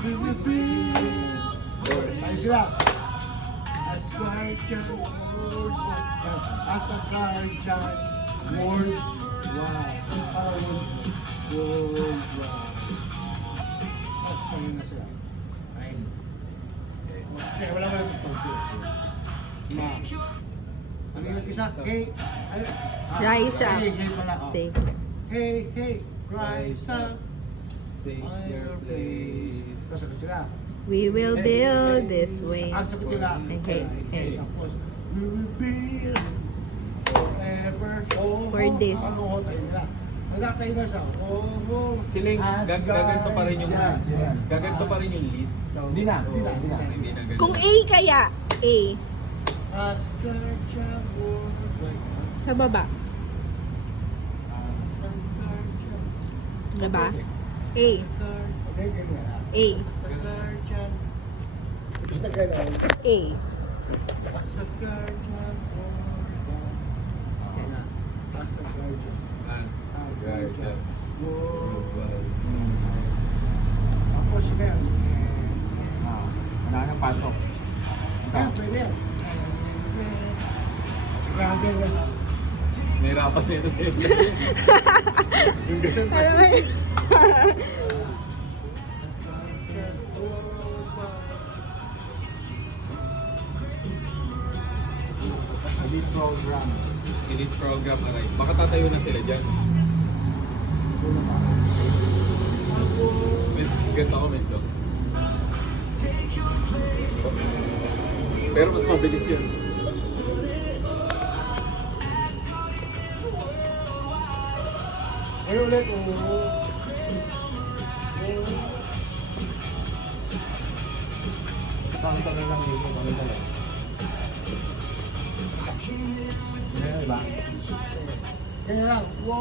we will build. Ayun sila. As guardian worldwide. As a guardian worldwide. Worldwide. Ayun na sila. Ayun. Okay, wala mo lang ito. Ma. Ano yung isa? Hey. Rise up. Hey, hey pala. Oh. Say. Hey, hey. Rise up. Take your place. Tapos ako sila. We will build this way. Ang sagot nila. Hey, hey. Tapos, we will build forever. For this. Ang tayo nila. Wala kayo na sa Siling, gaganto pa rin yung Yan, yan. gaganto pa rin yung lead. Hindi na, hindi na, hindi na. Hindi na ganun. Kung A kaya, A. As guardian worldwide. Sa baba. As a guardian. Diba? A. Okay, ganyan. A. As a guardian. Basta ganun. A. As a guardian worldwide. Okay na. As a guardian. As guardian. Worldwide. Tapos yan. Wala nang pasok. Yan, pwede yan. Grabe na. Nahirapan na ito. Yung ganun. Ano ba yun? Elite program. Elite program arise. Baka tatayo na sila dyan. Ganda ko, Menzo. Pero mas mabilis yun. Ayun ulit. Tanto na lang dito. Tanto na lang. Meron ba? Kaya lang, wow.